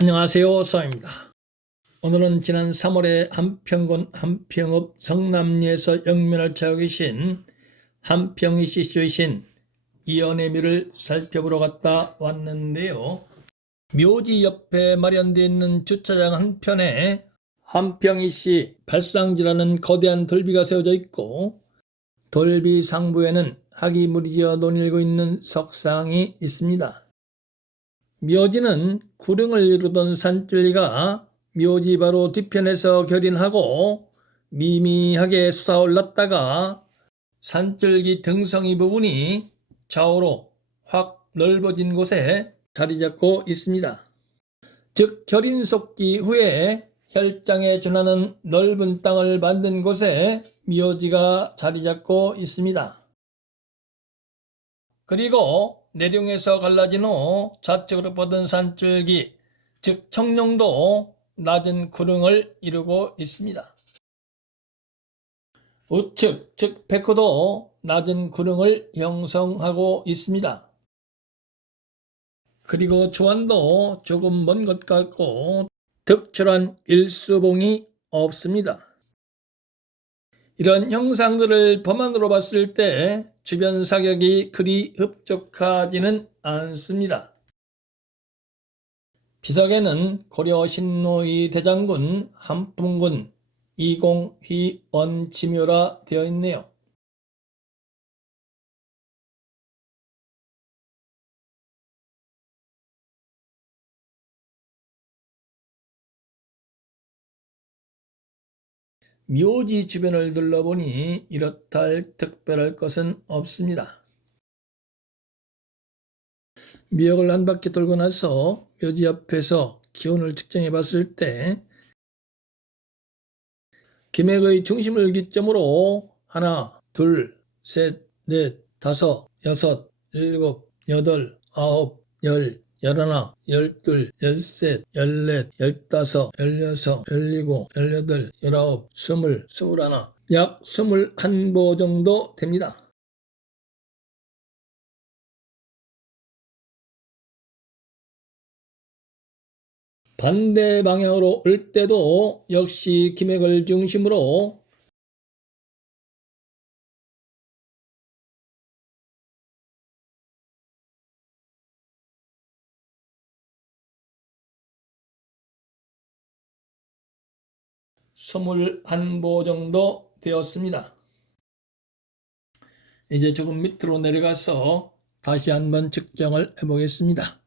안녕하세요. 서입니다. 오늘은 지난 3월에 한평군 한평읍 성남리에서 영면을 채우고 계신 한평이 씨 쇼이신 이연애미를 살펴보러 갔다 왔는데요. 묘지 옆에 마련되어 있는 주차장 한편에 한평이 씨 발상지라는 거대한 돌비가 세워져 있고 돌비 상부에는 학이 무리지어 논일고 있는 석상이 있습니다. 묘지는 구릉을 이루던 산줄기가 묘지 바로 뒤편에서 결인하고 미미하게 솟아올랐다가 산줄기 등성이 부분이 좌우로 확 넓어진 곳에 자리 잡고 있습니다. 즉 결인 속기 후에 혈장에 준하는 넓은 땅을 만든 곳에 묘지가 자리 잡고 있습니다. 그리고 내륙에서 갈라진 후 좌측으로 뻗은 산줄기, 즉 청룡도 낮은 구릉을 이루고 있습니다. 우측, 즉 백호도 낮은 구릉을 형성하고 있습니다. 그리고 주안도 조금 먼 것 같고 특출한 일수봉이 없습니다. 이런 형상들을 범안으로 봤을 때 주변 사격이 그리 흡족하지는 않습니다. 비석에는 고려 신노이 대장군 한풍군 이공휘원지묘라 되어 있네요. 묘지 주변을 둘러보니 이렇다 할 특별할 것은 없습니다. 미역을 한 바퀴 돌고 나서 묘지 앞에서 기온을 측정해 봤을 때 기맥의 중심을 기점으로 하나, 둘, 셋, 넷, 다섯, 여섯, 일곱, 여덟, 아홉, 열, 열하나, 열둘, 열셋, 열넷, 열다섯, 열여섯, 열일곱, 열여덟, 열아홉, 스물, 스물하나, 약 스물 한 보 정도 됩니다. 반대 방향으로 올 때도 역시 기맥을 중심으로 스물한 보 정도 되었습니다. 이제 조금 밑으로 내려가서 다시 한번 측정을 해보겠습니다.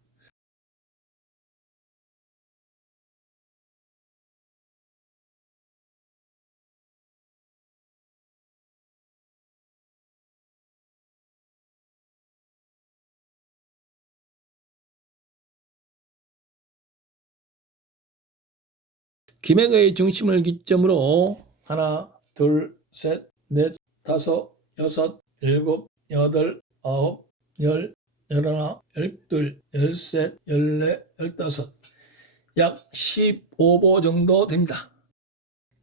기맥의 중심을 기점으로 하나, 둘, 셋, 넷, 다섯, 여섯, 일곱, 여덟, 아홉, 열, 열하나, 열둘, 열셋, 열넷, 열다섯 약 15보 정도 됩니다.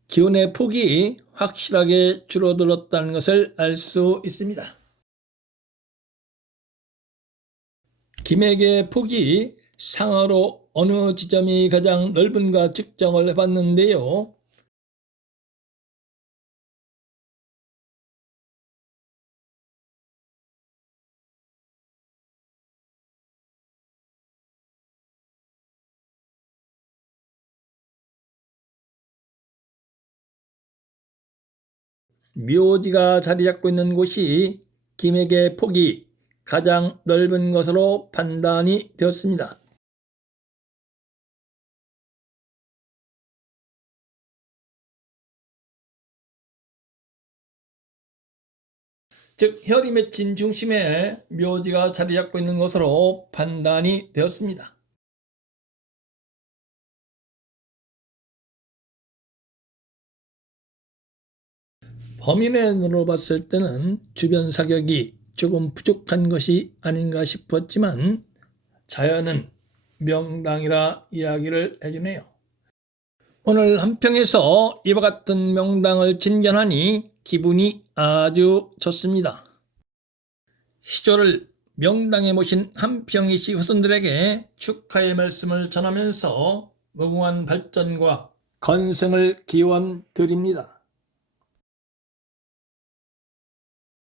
기온의 폭이 확실하게 줄어들었다는 것을 알 수 있습니다. 김액의 폭이 상하로 어느 지점이 가장 넓은가 측정을 해봤는데요. 묘지가 자리 잡고 있는 곳이 김액의 폭이 가장 넓은 것으로 판단이 되었습니다. 즉 혈이 맺힌 중심에 묘지가 자리 잡고 있는 것으로 판단이 되었습니다. 범인의 으로 봤을 때는 주변 사격이 조금 부족한 것이 아닌가 싶었지만 자연은 명당이라 이야기를 해주네요. 오늘 한평에서 이와 같은 명당을 진견하니 기분이 아주 좋습니다. 시조를 명당에 모신 한평희 씨 후손들에게 축하의 말씀을 전하면서 무궁한 발전과 건승을 기원 드립니다.